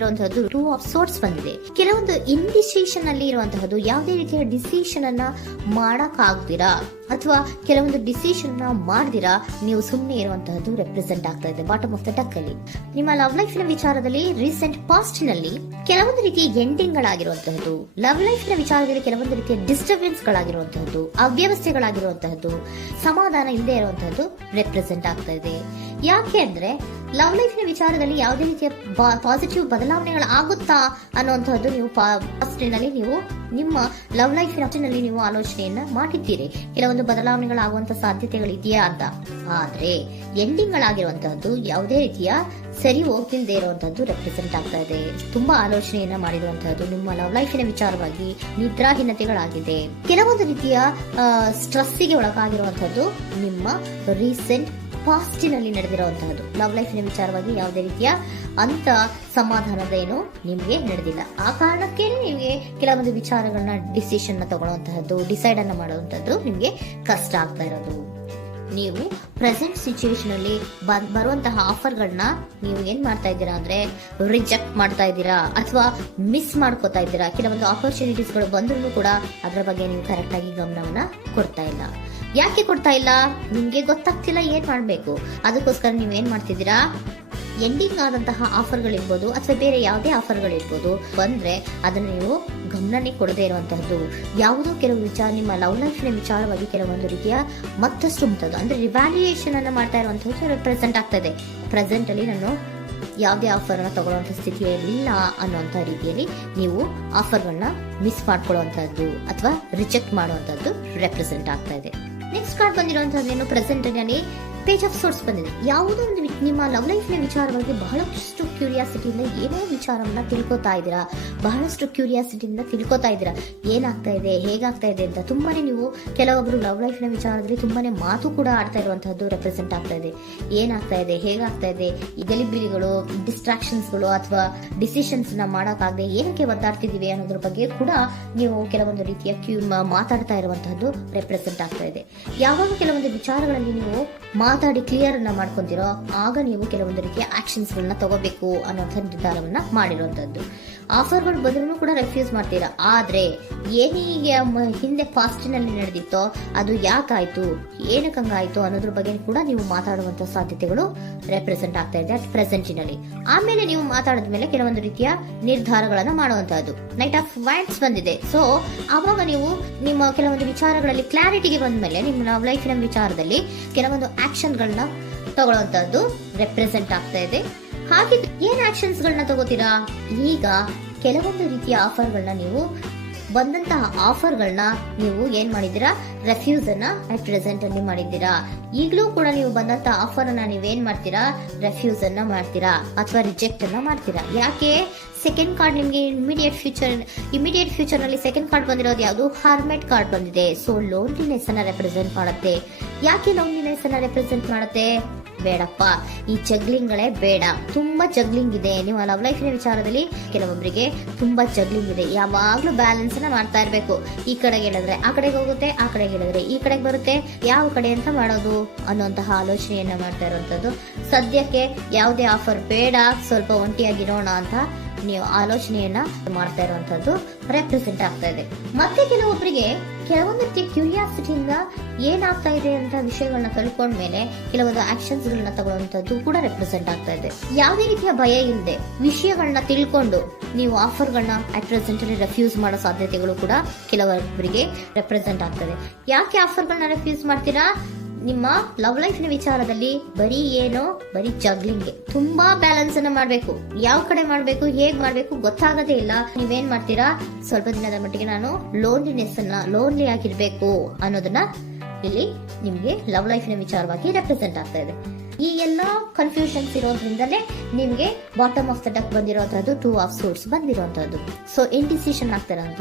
ಬಂದಿರುವಂತಹದ್ದು two of sorts ಬಂದಿದೆ. ಕೆಲವೊಂದು indecision ಅಲ್ಲಿ ಇರುವಂತಹದ್ದು, ಯಾವುದೇ ರೀತಿಯ ಡಿಸಿಷನ್ ಅನ್ನ ಮಾಡಕ್ ಆಗ್ದಿರಾ ಅಥವಾ ಕೆಲವೊಂದು ಡಿಸಿಷನ್ ನ ಮಾಡ್ದಿರಾ ನೀವು ಸುಮ್ಮನೆ ಇರುವಂತಹದ್ದು ರೆಪ್ರೆಸೆಂಟ್ ಆಗ್ತಾ ಇದೆ ಬಾಟಮ್ ಆಫ್ ದ ಡಕ್ ಅಲ್ಲಿ. ನಿಮ್ಮ ಲವ್ ಲೈಫ್ ನ ವಿಚಾರದಲ್ಲಿ ರೀಸೆಂಟ್ ಪಾಸ್ಟ್ ನಲ್ಲಿ ಕೆಲವೊಂದು ರೀತಿಯ ಎಂಡಿಂಗ್ ಗಳಾಗಿರುವಂತಹದ್ದು, ಲವ್ ಲೈಫ್ ನ ವಿಚಾರದಲ್ಲಿ ಕೆಲವೊಂದು ರೀತಿಯ ಡಿಸ್ಟರ್ಬೆನ್ಸ್ ಗಳಾಗಿರುವಂತಹದ್ದು, ಅವ್ಯವಸ್ಥೆಗಳಾಗಿರುವಂತಹದ್ದು, ಸಮಾಧಾನ ಇಲ್ಲದೆ ಇರುವಂತಹದ್ದು ರೆಪ್ರೆಸೆಂಟ್ ಆಗ್ತಾ ಇದೆ. ಯಾಕೆ ಅಂದ್ರೆ ಲವ್ ಲೈಫ್ ನ ವಿಚಾರದಲ್ಲಿ ಯಾವುದೇ ರೀತಿಯ ಪಾಸಿಟಿವ್ ಬದಲಾವಣೆಗಳು ಆಗುತ್ತಾ ಅನ್ನುವಂತಹದ್ದು ನೀವು ಪಾಸ್ಟ್ ನಲ್ಲಿ ನೀವು ನಿಮ್ಮ ಲವ್ ಲೈಫ್ ನಲ್ಲಿ ನೀವು ಆಲೋಚನೆಯನ್ನ ಮಾಡಿದ್ದೀರಿ, ಕೆಲವೊಂದು ಬದಲಾವಣೆಗಳಾಗುವಂತ ಸಾಧ್ಯತೆಗಳು ಇದೆಯಾ ಅಂತ. ಆದ್ರೆ ಎಂಡಿಂಗ್ ಗಳಾಗಿರುವಂತಹದ್ದು ಯಾವುದೇ ರೀತಿಯ ಸರಿ ಹೋಗ್ತಿಲ್ದೇ ಇರುವಂತಹದ್ದು ರೆಪ್ರೆಸೆಂಟ್ ಆಗ್ತಾ ಇದೆ. ತುಂಬಾ ಆಲೋಚನೆಯನ್ನ ಮಾಡಿರುವಂತಹದ್ದು ನಿಮ್ಮ ಲವ್ ಲೈಫಿನ ವಿಚಾರವಾಗಿ ನಿದ್ರಾಹೀನತೆಗಳಾಗಿದೆ. ಕೆಲವೊಂದು ರೀತಿಯ ಸ್ಟ್ರೆಸ್ಸಿಗೆ ಒಳಗಾಗಿರುವಂತಹದ್ದು ನಿಮ್ಮ ರೀಸೆಂಟ್ ಪಾಸ್ಟಿನಲ್ಲಿ ನಡೆದಿರುವಂತಹದ್ದು. ಲವ್ ಲೈಫಿನ ವಿಚಾರವಾಗಿ ಯಾವುದೇ ರೀತಿಯ ಅಂತ ಸಮಾಧಾನದ ಏನು ನಿಮ್ಗೆ ನಡೆದಿಲ್ಲ. ಆ ಕಾರಣಕ್ಕೆ ನಿಮ್ಗೆ ಕೆಲವೊಂದು ವಿಚಾರಗಳನ್ನ ಡಿಸಿಷನ್ ತಗೊಳ್ಳುವಂತಹದ್ದು, ಡಿಸೈಡ್ ಅನ್ನ ಮಾಡುವಂತಹದ್ದು ನಿಮ್ಗೆ ಕಷ್ಟ ಆಗ್ತಾ ಇರೋದು. ನೀವು ಪ್ರೆಸೆಂಟ್ ಸಿಚುವೇಶನ್ ಅಲ್ಲಿ ಬರುವಂತಹ ಆಫರ್ಗಳನ್ನ ನೀವು ಏನ್ ಮಾಡ್ತಾ ಇದ್ದೀರಾ ಅಂದ್ರೆ ರಿಜೆಕ್ಟ್ ಮಾಡ್ತಾ ಇದ್ದೀರಾ ಅಥವಾ ಮಿಸ್ ಮಾಡ್ಕೋತಾ ಇದ್ದೀರಾ. ಕೆಲವೊಂದು ಆಪರ್ಚುನಿಟೀಸ್ ಗಳು ಬಂದ್ರೂ ಕೂಡ ಅದರ ಬಗ್ಗೆ ನೀವು ಕರೆಕ್ಟ್ ಆಗಿ ಗಮನವನ್ನ ಕೊಡ್ತಾ ಇಲ್ಲ. ಯಾಕೆ ಕೊಡ್ತಾ ಇಲ್ಲ? ನಿಮ್ಗೆ ಗೊತ್ತಾಗ್ತಿಲ್ಲ ಏನ್ ಮಾಡ್ಬೇಕು. ಅದಕ್ಕೋಸ್ಕರ ನೀವ್ ಏನ್ ಮಾಡ್ತಿದ್ದೀರಾ, ಎಂಡಿಂಗ್ ಆದಂತಹ ಆಫರ್ಗಳಿರ್ಬೋದು ಅಥವಾ ಬೇರೆ ಯಾವುದೇ ಆಫರ್ಗಳಿರ್ಬೋದು ಬಂದ್ರೆ ಅದನ್ನ ನೀವು ಗಮನನೇ ಕೊಡದೇ ಇರುವಂತಹದ್ದು. ಯಾವುದೋ ಕೆಲವು ವಿಚಾರ ನಿಮ್ಮ ಲವ್ ಲೈಫ್ ನ ವಿಚಾರವಾಗಿ ಕೆಲವೊಂದು ರೀತಿಯ ಮತ್ತಷ್ಟು ಅಂದ್ರೆ ರಿವ್ಯಾಲ್ಯೂಯೇಷನ್ ಅನ್ನ ಮಾಡ್ತಾ ಇರುವಂತಹದ್ದು ರೆಪ್ರೆಸೆಂಟ್ ಆಗ್ತದೆ. ಪ್ರೆಸೆಂಟ್ ಅಲ್ಲಿ ನಾನು ಯಾವುದೇ ಆಫರ್ ಅನ್ನ ತಗೊಳ್ಳುವಂತ ಸ್ಥಿತಿಯಲ್ಲಿ ಇಲ್ಲ ಅನ್ನುವಂತ ರೀತಿಯಲ್ಲಿ ನೀವು ಆಫರ್ಗಳನ್ನ ಮಿಸ್ ಮಾಡ್ಕೊಳ್ಳುವಂತಹದ್ದು ಅಥವಾ ರಿಜೆಕ್ಟ್ ಮಾಡುವಂತಹದ್ದು ರೆಪ್ರೆಸೆಂಟ್ ಆಗ್ತಾ ಇದೆ. ನೆಕ್ಸ್ಟ್ ಕಾರ್ಡ್ ಬಂದಿರುವಂತಹದ್ದೇನು, ಪ್ರೆಸೆಂಟ್ ನಲ್ಲಿ ಪೇಜ್ ಆಫ್ ಸೋರ್ಟ್ಸ್ ಬಂದಿದೆ. ಯಾವುದೋ ಒಂದು ನಿಮ್ಮ ಲವ್ ಲೈಫ್ ನ ವಿಚಾರವಾಗಿ ಬಹಳಷ್ಟು ಕ್ಯೂರಿಯಾಸಿಟಿಯಿಂದ ಏನೋ ವಿಚಾರವನ್ನ ತಿಳ್ಕೊತಾ ಇದ್ದೀರಾ, ಬಹಳಷ್ಟು ಕ್ಯೂರಿಯಾಸಿಟಿಯಿಂದ ತಿಳ್ಕೊತಾ ಇದ್ದೀರಾ ಏನಾಗ್ತಾ ಇದೆ, ಹೇಗಾಗ್ತಾ ಇದೆ ಅಂತ. ತುಂಬಾನೇ ನೀವು ಕೆಲವೊಬ್ರು ಲವ್ ಲೈಫ್ ನ ವಿಚಾರದಲ್ಲಿ ತುಂಬಾನೇ ಮಾತು ಕೂಡ ಆಡ್ತಾ ಇರುವಂತಹದ್ದು ರೆಪ್ರೆಸೆಂಟ್ ಆಗ್ತಾ ಇದೆ. ಏನಾಗ್ತಾ ಇದೆ, ಹೇಗಾಗ್ತಾ ಇದೆ, ಈ ಗಲಿಬಿಲಿಗಳು, ಡಿಸ್ಟ್ರಾಕ್ಷನ್ಸ್ಗಳು ಅಥವಾ ಡಿಸಿಷನ್ಸ್ ನ ಮಾಡಕ್ಕಾಗದೆ ಏನಕ್ಕೆ ಒದ್ದಾಡ್ತಿದೀವಿ ಅನ್ನೋದ್ರ ಬಗ್ಗೆ ಕೂಡ ನೀವು ಕೆಲವೊಂದು ರೀತಿಯ ಮಾತಾಡ್ತಾ ಇರುವಂತಹದ್ದು ರೆಪ್ರೆಸೆಂಟ್ ಆಗ್ತಾ ಇದೆ. ಯಾವಾಗ ಕೆಲವೊಂದು ವಿಚಾರಗಳಲ್ಲಿ ನೀವು ಮಾತಾಡಿ ಕ್ಲಿಯರ್ ಅನ್ನ ಮಾಡ್ಕೊಂತೀರೋ ಆಗ ನೀವು ಕೆಲವೊಂದು ರೀತಿಯ ಆಕ್ಷನ್ಸ್ ಗಳನ್ನ ತಗೋಬೇಕು ಅನ್ನೋಂಥ ನಿರ್ಧಾರವನ್ನ ಮಾಡಿರುವಂತದ್ದು. ಆಫರ್ಗಳು ಬಂದ್ರೂ ಕೂಡ ರೆಫ್ಯೂಸ್ ಮಾಡ್ತೀರಾ. ಆದ್ರೆ ಏನೀಗ ಹಿಂದೆ ಪಾಸ್ಟ್ ನಲ್ಲಿ ನಡೆದಿತ್ತೋ ಅದು ಯಾಕಾಯ್ತು, ಏನಕ್ಕಂಗಾಯ್ತು ಅನ್ನೋದ್ರ ಬಗ್ಗೆ ಕೂಡ ನೀವು ಮಾತಾಡುವಂತ ಸಾಧ್ಯತೆಗಳು ರೆಪ್ರೆಸೆಂಟ್ ಆಗ್ತಾ ಇದೆ ಅಟ್ ಪ್ರೆಸೆಂಟಿನಲ್ಲಿ. ಆಮೇಲೆ ನೀವು ಮಾತಾಡಿದ್ಮೇಲೆ ಕೆಲವೊಂದು ರೀತಿಯ ನಿರ್ಧಾರಗಳನ್ನ ಮಾಡುವಂತಹದ್ದು. ನೈಟ್ ಆಫ್ ವೈಂಡ್ಸ್ ಬಂದಿದೆ. ಸೊ ಆವಾಗ ನೀವು ನಿಮ್ಮ ಕೆಲವೊಂದು ವಿಚಾರಗಳಲ್ಲಿ ಕ್ಲಾರಿಟಿಗೆ ಬಂದ್ಮೇಲೆ ನಿಮ್ಮ ಲವ್ ಲೈಫಿನ ವಿಚಾರದಲ್ಲಿ ಕೆಲವೊಂದು ಆಕ್ಷನ್ ಗಳನ್ನ ತಗೊಳ್ಳುವಂತಹದ್ದು ರೆಪ್ರೆಸೆಂಟ್ ಆಗ್ತಾ ಇದೆ. ಹಾಗೆ ಏನ್ ಆಕ್ಷನ್ಸ್ ಗಳನ್ನ ತಗೋತೀರಾ? ಈಗ ಕೆಲವೊಂದು ರೀತಿಯ ಆಫರ್ಗಳನ್ನ ನೀವು ಬಂದಂತಹ ಆಫರ್ಗಳನ್ನ ನೀವು ಏನ್ ಮಾಡಿದ್ದೀರಾ, ರೆಫ್ಯೂಸ್ ಅನ್ನ ಅಟ್ ಪ್ರೆಸೆಂಟ್ ಅಲ್ಲಿ ಮಾಡಿದ್ದೀರಾ. ಈಗಲೂ ಕೂಡ ನೀವು ಬಂದಂತಹ ಆಫರ್ ಅನ್ನ ನೀವೇನ್ ಮಾಡ್ತೀರಾ, ರೆಫ್ಯೂಸ್ ಅನ್ನ ಮಾಡ್ತೀರಾ ಅಥವಾ ರಿಜೆಕ್ಟ್ ಅನ್ನ ಮಾಡ್ತೀರಾ. ಯಾಕೆ? ಸೆಕೆಂಡ್ ಕಾರ್ಡ್ ನಿಮ್ಗೆ ಇಮಿಡಿಯೇಟ್ ಫ್ಯೂಚರ್ ನಲ್ಲಿ ಸೆಕೆಂಡ್ ಕಾರ್ಡ್ ಬಂದಿರೋದು ಯಾವುದು, ಹರ್ಮೆಟ್ ಕಾರ್ಡ್ ಬಂದಿದೆ. ಸೊ ಲೋನ್ಲಿನೆಸ್ ಅನ್ನ ರೆಪ್ರೆಸೆಂಟ್ ಮಾಡುತ್ತೆ. ಯಾಕೆ ಲೋನ್ಲಿನೆಸ್ ಅನ್ನ ರೆಪ್ರೆಸೆಂಟ್ ಮಾಡುತ್ತೆ? ಬೇಡಪ್ಪ, ಈ ಜಗ್ಲಿಂಗ್ ಗಳೇ ಬೇಡ. ತುಂಬಾ ಜಗ್ಲಿಂಗ್ ಇದೆ ನಿಮ್ಮ ಲವ್ ಲೈಫ್ ನ ವಿಚಾರದಲ್ಲಿ. ಕೆಲವೊಬ್ಬರಿಗೆ ತುಂಬಾ ಜಗ್ಲಿಂಗ್ ಇದೆ. ಯಾವಾಗ್ಲೂ ಬ್ಯಾಲೆನ್ಸ್ ನ ಮಾಡ್ತಾ ಇರ್ಬೇಕು. ಈ ಕಡೆಗೆ ಹೇಳಿದ್ರೆ ಆ ಕಡೆಗೆ ಹೋಗುತ್ತೆ, ಆ ಕಡೆಗೆ ಹೇಳಿದ್ರೆ ಈ ಕಡೆಗೆ ಬರುತ್ತೆ. ಯಾವ ಕಡೆ ಅಂತ ಮಾಡೋದು ಅನ್ನುವಂತಹ ಆಲೋಚನೆಯನ್ನ ಮಾಡ್ತಾ ಇರುವಂತದ್ದು. ಸದ್ಯಕ್ಕೆ ಯಾವುದೇ ಆಫರ್ ಬೇಡ, ಸ್ವಲ್ಪ ಒಂಟಿಯಾಗಿರೋಣ ಅಂತ ನೀವು ಆಲೋಚನೆಯನ್ನ ಮಾಡ್ತಾ ಇರುವಂತದ್ದು ರೆಪ್ರೆಸೆಂಟ್ ಆಗ್ತಾ ಇದೆ. ಮತ್ತೆ ಕೆಲವೊಬ್ಬರಿಗೆ ಕೆಲವೊಂದು ರೀತಿಯ ಕ್ಯೂರಿಯಾಸಿಟಿಯಿಂದ ಏನಾಗ್ತಾ ಇದೆ ಅಂತ ವಿಷಯಗಳನ್ನ ತಿಳ್ಕೊಂಡ್ಮೇಲೆ ಕೆಲವೊಂದು ಆಕ್ಷನ್ಸ್ ಗಳನ್ನ ತಗೊಳ್ಳುವಂತದ್ದು ಕೂಡ ರೆಪ್ರೆಸೆಂಟ್ ಆಗ್ತಾ ಇದೆ. ಯಾವುದೇ ರೀತಿಯ ಭಯ ಇಲ್ಲದೆ ವಿಷಯಗಳನ್ನ ತಿಳ್ಕೊಂಡು ನೀವು ಆಫರ್ಗಳನ್ನ ಅಟ್ ಪ್ರೆಸೆಂಟ್ ಅಲ್ಲಿ ರೆಫ್ಯೂಸ್ ಮಾಡೋ ಸಾಧ್ಯತೆಗಳು ಕೂಡ ಕೆಲವೊಬ್ಬರಿಗೆ ರೆಪ್ರೆಸೆಂಟ್ ಆಗ್ತದೆ. ಯಾಕೆ ಆಫರ್ಗಳನ್ನ ರೆಫ್ಯೂಸ್ ಮಾಡ್ತೀರಾ? ನಿಮ್ಮ ಲವ್ ಲೈಫ್ ನ ವಿಚಾರದಲ್ಲಿ ಬರೀ ಜಗ್ಲಿಂಗ್, ತುಂಬಾ ಬ್ಯಾಲೆನ್ಸ್ ಅನ್ನ ಮಾಡ್ಬೇಕು. ಯಾವ ಕಡೆ ಮಾಡ್ಬೇಕು, ಹೇಗ್ ಮಾಡ್ಬೇಕು ಗೊತ್ತಾಗದೇ ಇಲ್ಲ. ನೀವೇನ್ ಮಾಡ್ತೀರಾ, ಸ್ವಲ್ಪ ದಿನದ ಮಟ್ಟಿಗೆ ನಾನು ಲೋನ್ಲಿ ಆಗಿರ್ಬೇಕು ಅನ್ನೋದನ್ನ ಇಲ್ಲಿ ನಿಮ್ಗೆ ಲವ್ ಲೈಫ್ ನ ವಿಚಾರವಾಗಿ ರೆಪ್ರೆಸೆಂಟ್ ಆಗ್ತಾ ಇದೆ. ಈ ಎಲ್ಲಾ ಕನ್ಫ್ಯೂಷನ್ಸ್ ಇರೋದ್ರಿಂದಲೇ ನಿಮ್ಗೆ ಬಾಟಮ್ ಆಫ್ ದ ಡಕ್ ಬಂದಿರೋಂಥದ್ದು ಟೂ ಆಫ್ ಸೋರ್ಟ್ಸ್ ಬಂದಿರೋಂಥದ್ದು. ಸೊ ಇಂಡಿಸಿಷನ್ ಆಗ್ತಿರೋಂಥ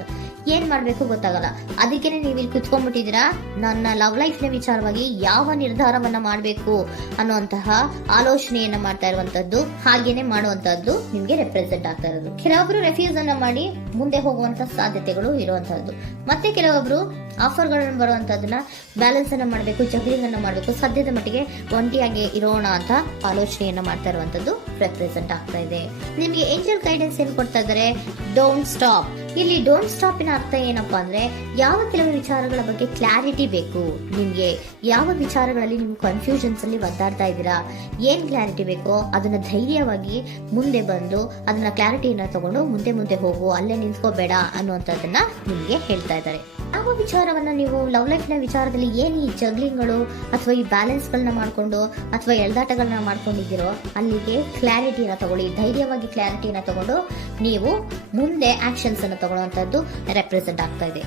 ಏನ್ ಮಾಡ್ಬೇಕು ಗೊತ್ತಾಗಲ್ಲ. ಅದಕ್ಕೆ ನೀವು ಇಲ್ಲಿ ಕುತ್ಕೊಂಡ್ಬಿಟ್ಟಿದ್ದೀರಾ, ನನ್ನ ಲವ್ ಲೈಫ್ ನ ವಿಚಾರವಾಗಿ ಯಾವ ನಿರ್ಧಾರವನ್ನ ಮಾಡ್ಬೇಕು ಅನ್ನುವಂತಹ ಆಲೋಚನೆಯನ್ನ ಮಾಡ್ತಾ ಇರುವಂತದ್ದು, ಹಾಗೇನೆ ಮಾಡುವಂತದ್ದು ನಿಮ್ಗೆ ರೆಪ್ರೆಸೆಂಟ್ ಆಗ್ತಾ ಇರೋದು. ಕೆಲವೊಬ್ರು ರೆಫ್ಯೂಸ್ ಅನ್ನ ಮಾಡಿ ಮುಂದೆ ಹೋಗುವಂತ ಸಾಧ್ಯತೆಗಳು ಇರುವಂತಹದ್ದು. ಮತ್ತೆ ಕೆಲವೊಬ್ರು ಆಫರ್ಗಳನ್ನು ಬರುವಂತದನ್ನ ಬ್ಯಾಲೆನ್ಸ್ ಅನ್ನ ಮಾಡಬೇಕು, ಜಗ್ಲಿಂಗ್ ಅನ್ನ ಮಾಡಬೇಕು, ಸದ್ಯದ ಮಟ್ಟಿಗೆ ಒಂಟಿಯಾಗಿ ಇರೋಣ ಅಂತ ಆಲೋಚನೆಯನ್ನ ಮಾಡ್ತಾ ಇರುವಂತದ್ದು ರೆಪ್ರೆಸೆಂಟ್ ಆಗ್ತಾ ಇದೆ. ನಿಮಗೆ ಏಂಜಲ್ ಗೈಡೆನ್ಸ್ ಏನ್ ಕೊಡ್ತಾ ಇದ್ದಾರೆ, ಡೋಂಟ್ ಸ್ಟಾಪ್. ಇಲ್ಲಿ ಡೋಂಟ್ ಸ್ಟಾಪ್ ಇನ ಅರ್ಥ ಏನಪ್ಪಾ ಅಂದ್ರೆ, ಯಾವ ಕೆಲವು ವಿಚಾರಗಳ ಬಗ್ಗೆ ಕ್ಲಾರಿಟಿ ಬೇಕು ನಿಮ್ಗೆ, ಯಾವ ವಿಚಾರಗಳಲ್ಲಿ ನೀವು ಕನ್ಫ್ಯೂಷನ್ಸ್ ಅಲ್ಲಿ ಒದ್ದಾಡ್ತಾ ಇದ್ದೀರಾ, ಏನ್ ಕ್ಲಾರಿಟಿ ಬೇಕೋ ಅದನ್ನ ಧೈರ್ಯವಾಗಿ ಮುಂದೆ ಬಂದು ಅದನ್ನ ಕ್ಲಾರಿಟಿಯನ್ನ ತಗೊಂಡು ಮುಂದೆ ಹೋಗು, ಅಲ್ಲೇ ನಿಂತ್ಕೋಬೇಡ ಅನ್ನುವಂಥದ್ದನ್ನ ನಿಮ್ಗೆ ಹೇಳ್ತಾ ಇದ್ದಾರೆ. ಯಾವ ವಿಚಾರವನ್ನ ನೀವು ಲವ್ ಲೈಫ್ ನ ವಿಚಾರದಲ್ಲಿ ಏನ್ ಈ ಜಗ್ಲಿಂಗ್ಗಳು ಅಥವಾ ಈ ಬ್ಯಾಲೆನ್ಸ್ ಗಳನ್ನ ಮಾಡ್ಕೊಂಡು ಅಥವಾ ಎಳ್ದಾಟಗಳನ್ನ ಮಾಡ್ಕೊಂಡಿದ್ದೀರೋ ಅಲ್ಲಿಗೆ ಕ್ಲಾರಿಟಿನ ತಗೊಳ್ಳಿ, ಧೈರ್ಯವಾಗಿ ಕ್ಲಾರಿಟಿನ ತಗೊಂಡು ನೀವು ಮುಂದೆ ಆಕ್ಷನ್ಸ್ ಅನ್ನು ತಗೊಳ್ಳುವಂತದ್ದು ರೆಪ್ರೆಸೆಂಟ್ ಆಗ್ತಾ ಇದೆ.